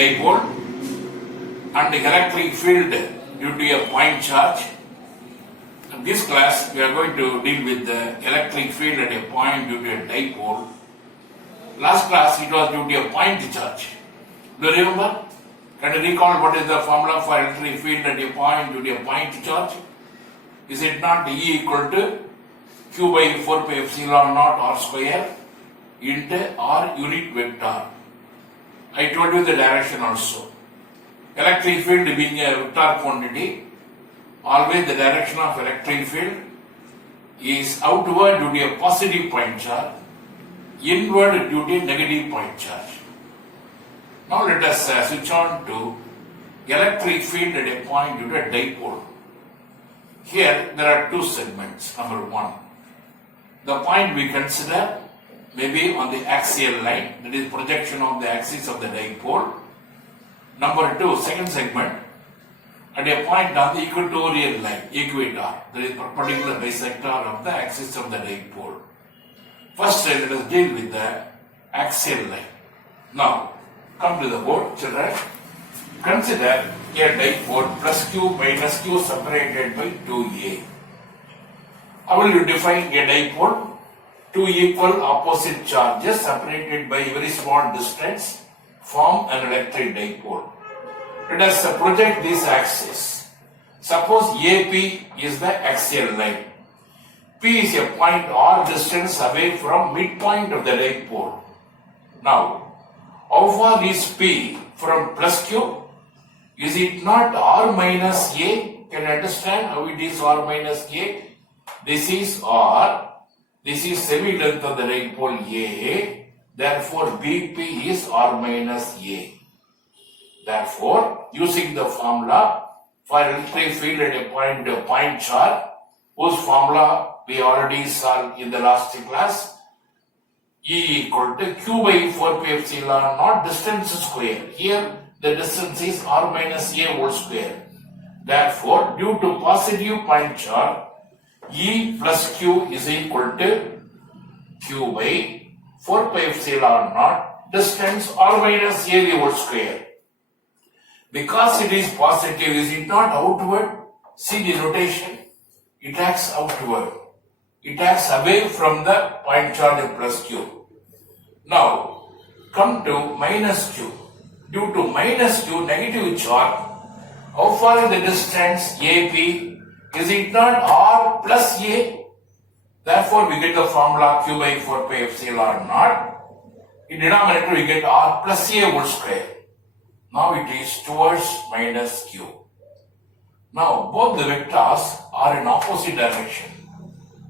dipole and the electric field due to a point charge. In this class, we are going to deal with the electric field at a point due to a dipole. Last class, it was due to a point charge. Do you remember? Can you recall what is the formula for electric field at a point due to a point charge? Is it not E equal to Q by 4 pi epsilon naught R square into R unit vector? I told you the direction also. Electric field being a vector quantity, always the direction of electric field is outward due to a positive point charge, inward due to a negative point charge. Now let us switch on to electric field at a point due to a dipole. Here there are two segments. Number one, the point we consider may be on the axial line, that is projection of the axis of the dipole. Number two, second segment, at a point on the equatorial line, equator, that is perpendicular bisector of the axis of the dipole. First, let us deal with the axial line. Now, come to the board, children. Consider a dipole plus Q minus Q separated by 2A. How will you define a dipole? Two equal opposite charges separated by a very small distance form an electric dipole. Let us project this axis. Suppose AP is the axial line. P is a point or distance away from midpoint of the dipole. Now, how far is P from plus Q? Is it not R minus A? Can you understand how it is R minus A? This is R. This is semi-length of the dipole A. Therefore, BP is R minus A. Therefore, using the formula for electric field at a point charge, whose formula we already saw in the last class, E equal to Q by 4 pi epsilon naught distance square. Here, the distance is R minus A whole square. Therefore, due to positive point charge, E plus Q is equal to Q by 4 pi epsilon naught distance R minus A whole square. Because it is positive, is it not outward? See the notation. It acts outward. It acts away from the point charge of plus Q. Now, come to minus Q. Due to minus Q, negative charge, how far is the distance AP? Is it not R plus A? Therefore, we get the formula Q by 4 pi epsilon naught. In denominator, we get R plus A whole square. Now it is towards minus Q. Now, both the vectors are in opposite direction.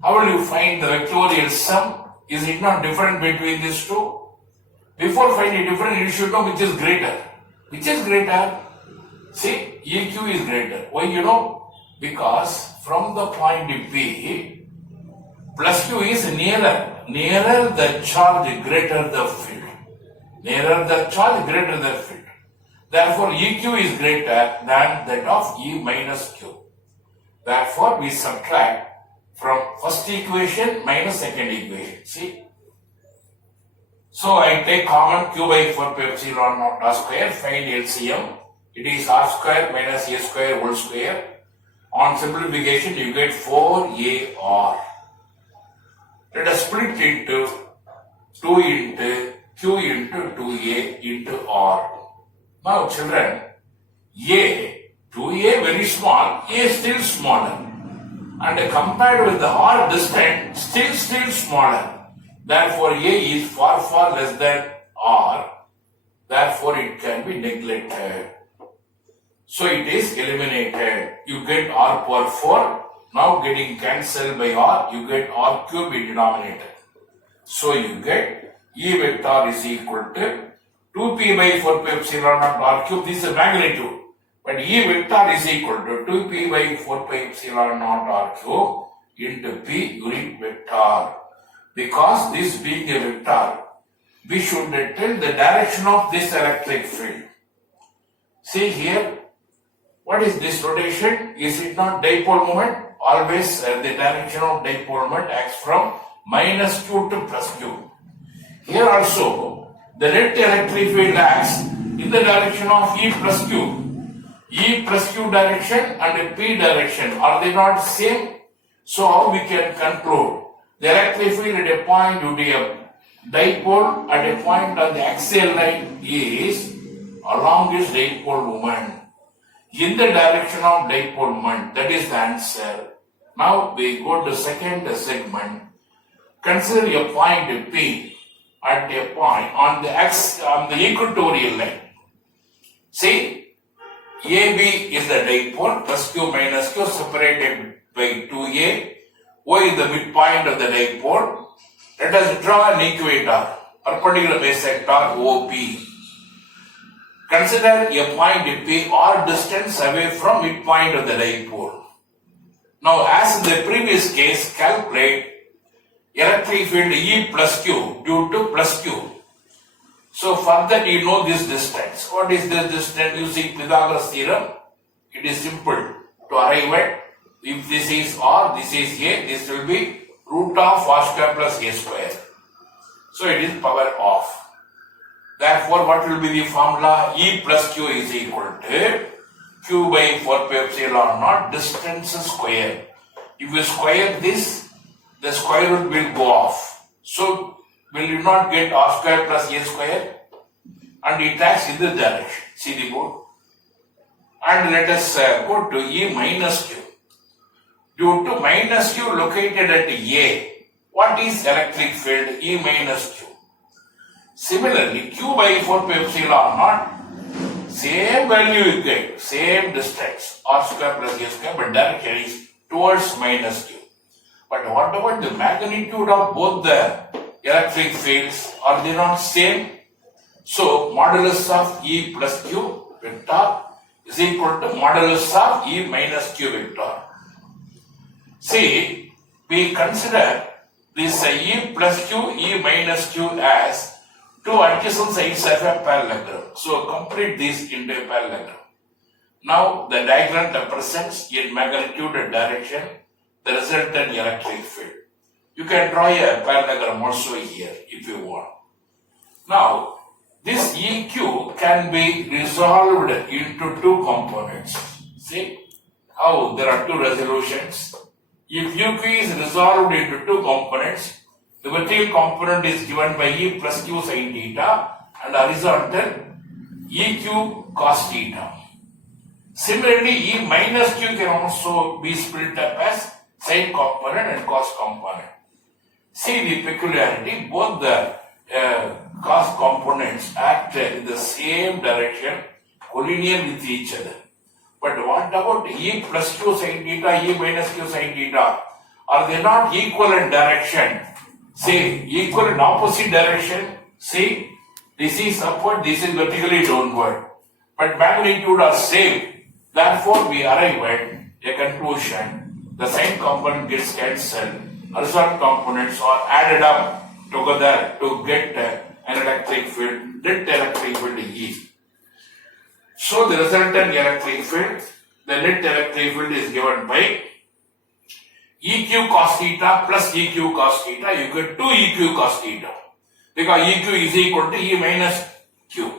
How will you find the vectorial sum? Is it not different between these two? Before finding difference, you should know which is greater. Which is greater? See, EQ is greater. Why you know? Because from the point P, plus Q is nearer. Nearer the charge, greater the field. Nearer the charge, greater the field. Therefore, EQ is greater than that of E minus Q. Therefore, we subtract from first equation minus second equation. See? So, I take common Q by 4 pi epsilon naught R square, find LCM. It is R square minus A square whole square. On simplification, you get 4AR. Let us split into 2 into Q into 2A into R. Now, children, 2A very small, A still smaller. And compared with the R distance, still smaller. Therefore, A is far less than R. Therefore, it can be neglected. So, it is eliminated. You get R power 4. Now, getting cancelled by R, you get R cube in denominator. So, you get E vector is equal to 2p by 4 pi epsilon naught R cube. This is magnitude. But E vector is equal to 2p by 4 pi epsilon naught R cube into P unit vector. Because this being a vector, we should tell the direction of this electric field. See here, what is this rotation? Is it not dipole moment? Always the direction of dipole moment acts from minus Q to plus Q. Here also, the net electric field acts in the direction of E plus Q. E plus Q direction and P direction, are they not same? So how we can conclude? The electric field at a point due to a dipole at a point on the axial line is along this dipole moment in the direction of dipole moment. That is the answer. Now we go to second segment. Consider a point P at a point on the equatorial line. See, AB is the dipole plus Q minus Q separated by 2A. O is the midpoint of the dipole. Let us draw an equator, perpendicular bisector OP. Consider a point P or distance away from midpoint of the dipole. Now, as in the previous case, calculate electric field E plus Q due to plus Q. So, for that you know this distance. What is this distance? Using Pythagoras theorem, it is simple to arrive at. If this is R, this is A, this will be root of R square plus A square. So, it is power of. Therefore, what will be the formula? E plus Q is equal to Q by 4 pi epsilon naught distance square. If you square this, the square root will go off. So, will you not get R square plus A square? And it acts in this direction. See the board? And let us go to E minus Q. Due to minus Q located at A, what is electric field E minus Q? Similarly, Q by 4 pi epsilon naught, same value you get, same distance, R square plus A square, but direction is towards minus Q. But what about the magnitude of both the electric fields? Are they not same? So, modulus of E plus Q vector is equal to modulus of E minus Q vector. See, we consider this E plus Q, E minus Q as two adjacent sides of a parallelogram. So, complete this into a parallelogram. Now, the diagram represents in magnitude and direction the resultant electric field. You can draw a parallelogram also here if you want. Now, this EQ can be resolved into two components. See how there are two resolutions. If EQ is resolved into two components, the vertical component is given by E plus Q sin theta and horizontal EQ cos theta. Similarly, E minus Q can also be split up as sin component and cos component. See the peculiarity, both the cos components act in the same direction, collinear with each other. But what about E plus Q sin theta, E minus Q sin theta? Are they not equal in direction? Say, equal in opposite direction. See, this is upward, this is vertically downward. But magnitude are same. Therefore, we arrive at a conclusion. The sine component gets cancelled. Horizontal components are added up together to get an electric field, net electric field E. So the resultant electric field, the net electric field is given by EQ cos theta plus EQ cos theta. You get 2 EQ cos theta because EQ is equal to E minus Q.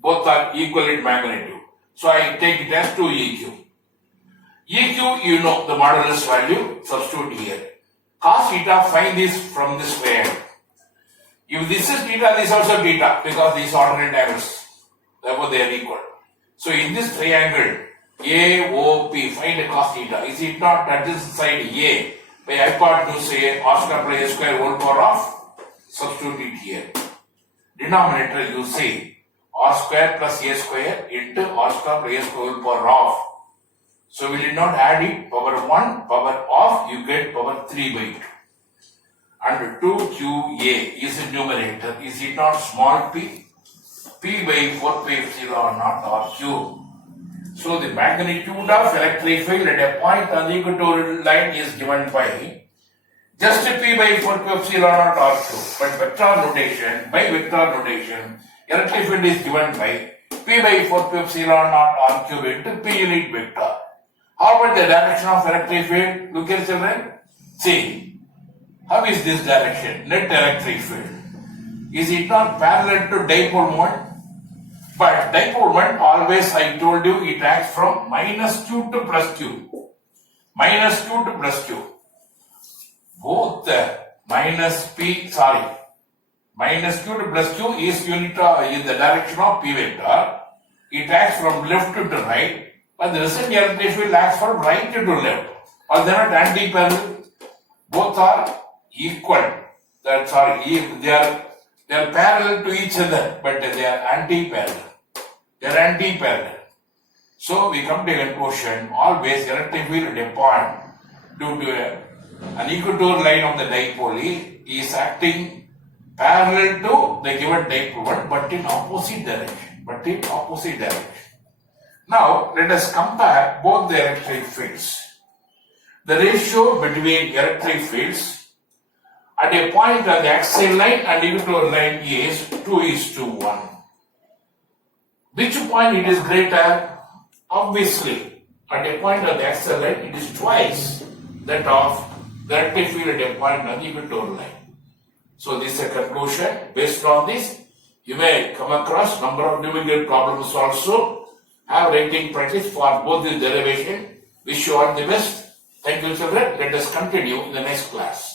Both are equal in magnitude. So I take it as 2 EQ. EQ, you know the modulus value, substitute here. Cos theta, find this from the square. If this is theta, this is also theta because these are alternate angles. Therefore, they are equal. So, in this triangle, AOP, find a cos theta. Is it not that this side A by hypotenuse A, R square plus A square whole power of? Substitute it here. Denominator, you say R square plus A square into R square plus A square whole power of. So, will you not add it? Power 1, power of, you get power 3 by 2. And 2QA is a numerator. Is it not small p? P by 4 pi epsilon naught or Q. So the magnitude of electric field at a point on the equatorial line is given by just P by 4 pi epsilon naught or Q. But by vector notation, electric field is given by P by 4 pi epsilon naught or Q into P unit vector. How about the direction of electric field? Look here, children. See, how is this direction? Net electric field. Is it not parallel to dipole moment? But dipole moment always, I told you, it acts from minus q to plus q. Minus q to plus q. Both the minus q to plus q is unit in the direction of p vector. It acts from left to right, but the resultant electric field acts from right to left. Or they are not anti-parallel. Both are equal. They are parallel to each other, but they are anti-parallel. They are anti-parallel. So we come to a conclusion, always electric field at a point due to an equatorial line of the dipole is acting parallel to the given dipole but in opposite direction. Now let us compare both the electric fields. The ratio between electric fields at a point on the axial line and equatorial line is 2:1. Which point it is greater? Obviously, at a point on the axial line, it is twice that of the electric field at a point on the equatorial line. So this is a conclusion. Based on this, you may come across number of numerical problems also. Have writing practice for both the derivation. Wish you all the best. Thank you, children. Let us continue in the next class.